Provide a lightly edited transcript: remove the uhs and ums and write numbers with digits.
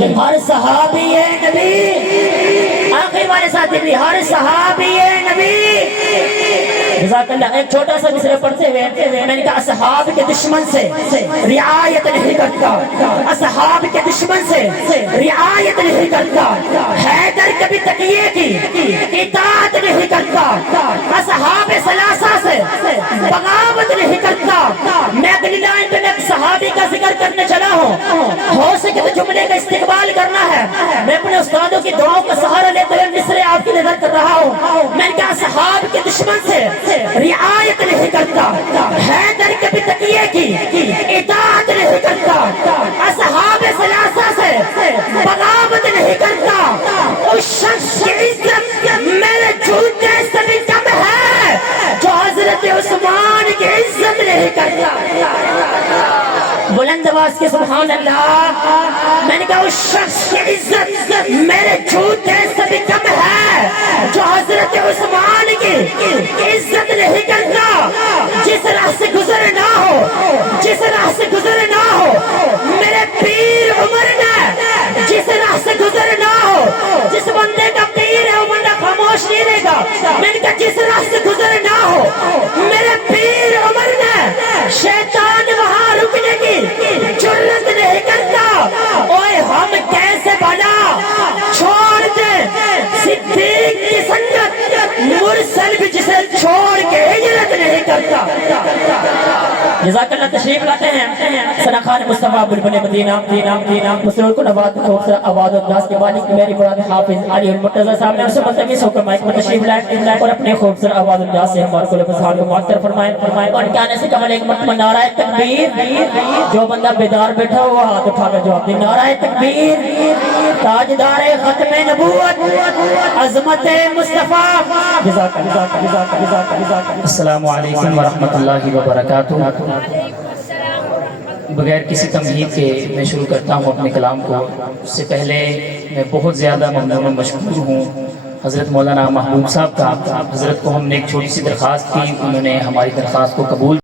ہر صحابی نبی آخر والے ساتھی بھی ہر صحابی نبی جزاک اللہ. ایک چھوٹا سا مصرع پڑھتے ہوئے میں نے کہا اصحاب کے دشمن سے رعایت نہیں کرتا, اصحاب کے دشمن سے رعایت نہیں کرتا, حیدر کبھی تقیے کی اطاعت نہیں کرتا, اصحاب ثلاثہ سے بغاوت نہیں کرتا. میں اگلی لائن پہ ایک صحابی کا ذکر کرنے چلا ہوں, ہو سکے تو جملے کا استقبال کرنا ہے. میں اپنے استادوں کی دعاؤں کا سہارا لیتے ہوئے مصرع آپ کی نظر کر رہا ہوں. میں نے کہا اصحاب کے دشمن سے رعایت نہیں کرتا, حیدر کبھی تقیے کی اطاعت نہیں کرتا, اصحاب ثلاثہ سے بغاوت نہیں کرتا. اس شخص کی عزت میرے جوتے سے بھی کم ہے جو حضرت عثمان کی عزت نہیں کرتا. بلند آواز کے سبحان اللہ. میں نے کہا اس شخص کی عزت میرے جوتے سے بھی کم ہے جو حضرت عثمان کی عزت نہیں کرتا. جس راہ سے گزر نہ ہو, جس راہ سے گزر نہ ہو میرے پیر عمر نے, جس راہ سے گزر نہ ہو, جس بندے کا پیر ہے وہ بندہ خاموش نہیں رہے گا. میں نے کہا جس راہ سے گزر نہ ہو میرے پیر عمر نے, شیطان وہاں رکنے کی جرت نہیں کرتا. اوے ہم کیسے بنا چھوڑ دیں صدیق کی سنت, مرسل بھی جسے چھوڑ کے ہجرت نہیں کرتا. جزاک اللہ. تشریف لاتے ہیں ثنا خان مصطفیٰ بلبل مدینہ مسرور کو نواز خوبصورت آواز و انداز کے مالک میری مراد حافظ علی المرتضی صاحب نے اسے ملتمس ہو کر مائک پر تشریف لائے اور اپنے خوبصورت آواز و انداز سے ہمارے کو بسال کو معطر فرمائیں. اور کہنے سے کمال ایک مرتبہ نعرہ تکبیر. جو بندہ بیدار بیٹھا ہوا ہاتھ اٹھا کر جواب دے نعرہ تکبیر. تاجدار ختم نبوت عظمت مصطفیٰ. جزاک اللہ. السلام علیکم ورحمۃ اللہ وبرکاتہ. بغیر کسی تمہید کے میں شروع کرتا ہوں اپنے کلام کو. اس سے پہلے میں بہت زیادہ ممنون و مشکور ہوں حضرت مولانا محبوب صاحب کا. حضرت کو ہم نے ایک چھوٹی سی درخواست کی, انہوں نے ہماری درخواست کو قبول